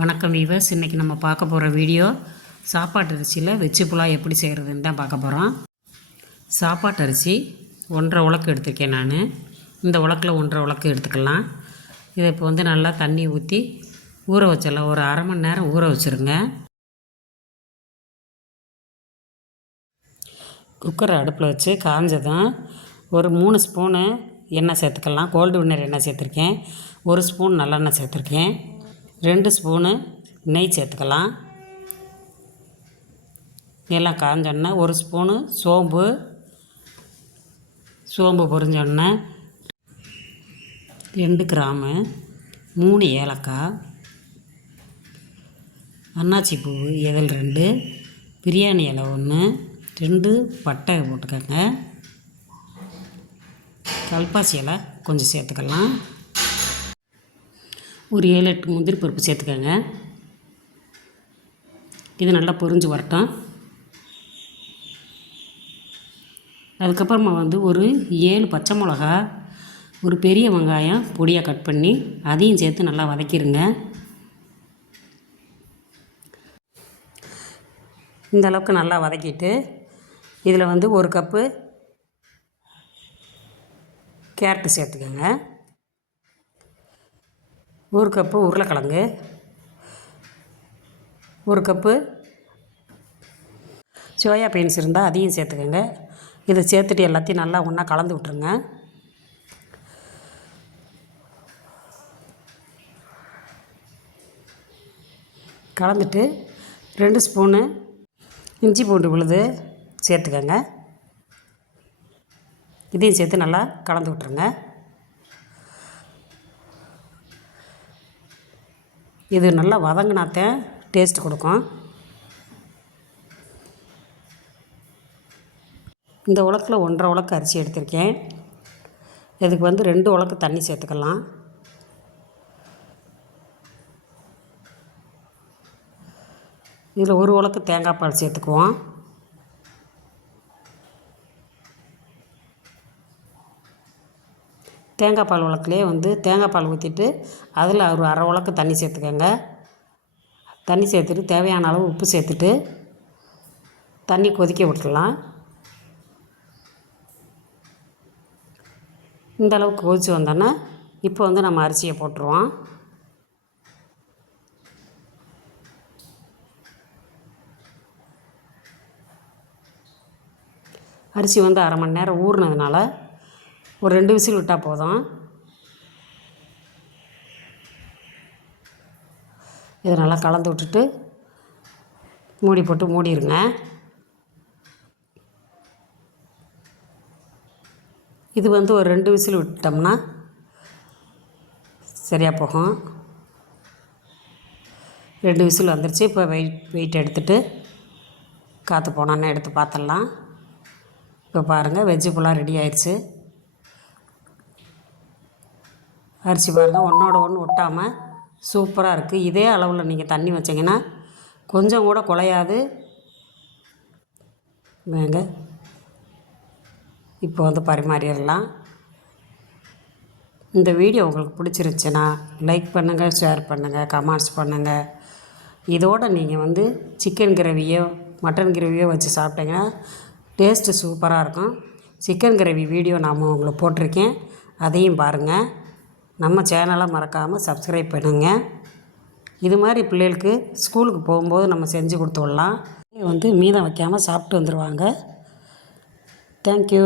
வணக்கம் வீவர்ஸ். இன்றைக்கி நம்ம பார்க்க போகிற வீடியோ சாப்பாட்டு அரிசியில் வெச்சு புலாவ் எப்படி செய்கிறதுன்னு தான் பார்க்க போகிறோம் சாப்பாட்டு அரிசி ஒன்றரை உலக்கு எடுத்திருக்கேன் நான். இந்த உலக்கில் ஒன்றரை உலக்கு எடுத்துக்கலாம். இதை இப்போ வந்து நல்லா தண்ணி ஊற்றி ஊற வச்சிடலாம். ஒரு அரை மணி நேரம் ஊற வச்சுருங்க. குக்கரை அடுப்பில் வச்சு காஞ்சதும் ஒரு மூணு ஸ்பூனு எண்ணெய் சேர்த்துக்கலாம். கோல்டு வின்னர் எண்ணெய் சேர்த்துருக்கேன். ஒரு ஸ்பூன் நல்லெண்ணெய் சேர்த்துருக்கேன். ரெண்டு ஸ்பூனு நெய் சேர்த்துக்கலாம். எல்லாம் காஞ்சோடனே ஒரு ஸ்பூனு சோம்பு சோம்பு பொரிஞ்சோடனே ரெண்டு கிராமு மூணு ஏலக்காய் அன்னாச்சி பூ இதழ் ரெண்டு பிரியாணி இலை ஒன்று ரெண்டு பட்டை போட்டுக்கோங்க. கல்பாசி இலை கொஞ்சம் சேர்த்துக்கலாம். ஒரு ஏழு எட்டு முந்திரி பருப்பு சேர்த்துக்கோங்க. இது நல்லா பொரிஞ்சு வரட்டும். அதுக்கப்புறமா வந்து ஒரு ஏழு பச்சை மிளகா ஒரு பெரிய வெங்காயம் பொடியாக கட் பண்ணி அதையும் சேர்த்து நல்லா வதக்கிடுங்க இந்த அளவுக்கு நல்லா வதக்கிட்டு இதில் வந்து ஒரு கப்பு கேரட்டு சேர்த்துக்கோங்க. ஒரு கப்பு உருளைக்கிழங்கு ஒரு கப்பு சோயா பீன்ஸ் இருந்தால் அதையும் சேர்த்துக்கோங்க. இதை சேர்த்துட்டு எல்லாத்தையும் நல்லா ஒன்றா கலந்து விட்ருங்க கலந்துட்டு ரெண்டு ஸ்பூனு இஞ்சி பூண்டு விழுது சேர்த்துக்கோங்க. இதையும் சேர்த்து நல்லா கலந்து விட்ருங்க இது நல்லா வதங்கினாத்தான் டேஸ்ட் கொடுக்கும். இந்த உலக்கில் ஒன்றரை உலக்கு அரிசி எடுத்திருக்கேன். இதுக்கு வந்து ரெண்டு உலக்கு தண்ணி சேர்த்துக்கலாம். இதில் ஒரு உலக்கு தேங்காய் பால் சேர்த்துக்குவோம். தேங்காய் பால் உலக்குலேயே வந்து தேங்காய் பால் ஊற்றிட்டு அதில் ஒரு அரை உலக்கு தண்ணி சேர்த்துக்கோங்க. தண்ணி சேர்த்துட்டு தேவையான அளவு உப்பு சேர்த்துட்டு தண்ணி கொதிக்க விட்டுடலாம். இந்த அளவுக்கு கொதித்து வந்தோன்னே இப்போ வந்து நம்ம அரிசியை போட்டுருவோம். அரிசி வந்து அரை மணி நேரம் ஊறினதுனால ஒரு ரெண்டு விசில் விட்டால் போதும். இதை நல்லா கலந்து விட்டுட்டு மூடி போட்டு மூடிடுங்க இது வந்து ஒரு ரெண்டு விசில் விட்டோம்னா சரியாக போகும். ரெண்டு விசில் வந்துருச்சு. இப்போ வெயிட் வெயிட் எடுத்துகிட்டு காற்று போனோன்னே எடுத்து பார்த்துடலாம். இப்போ பாருங்கள் வெஜ்ஜு புலாவ் ரெடி ஆயிடுச்சு அரிசி பாருங்கள் ஒன்றோட ஒன்று ஒட்டாமல் சூப்பராக இருக்குது இதே அளவில் நீங்கள் தண்ணி வச்சிங்கன்னா கொஞ்சம் கூட குலையாது வேங்க. இப்போ வந்து பரிமாறிடலாம். இந்த வீடியோ உங்களுக்கு பிடிச்சிருந்துச்சுன்னா லைக் பண்ணுங்கள் ஷேர் பண்ணுங்கள் கமெண்ட்ஸ் பண்ணுங்கள் இதோடு நீங்கள் வந்து சிக்கன் கிரேவியோ மட்டன் கிரேவியோ வச்சு சாப்பிட்டீங்கன்னா டேஸ்ட்டு சூப்பராக இருக்கும். சிக்கன் கிரேவி வீடியோ நாம் உங்களுக்கு போட்டிருக்கேன். அதையும் பாருங்கள் நம்ம சேனலை மறக்காமல் சப்ஸ்கிரைப் பண்ணுங்கள் இது மாதிரி பிள்ளைகளுக்கு ஸ்கூலுக்கு போகும்போது நம்ம செஞ்சு கொடுத்து விடலாம். வந்து மீதம் வைக்காமல் சாப்பிட்டு வந்துடுவாங்க தேங்க்யூ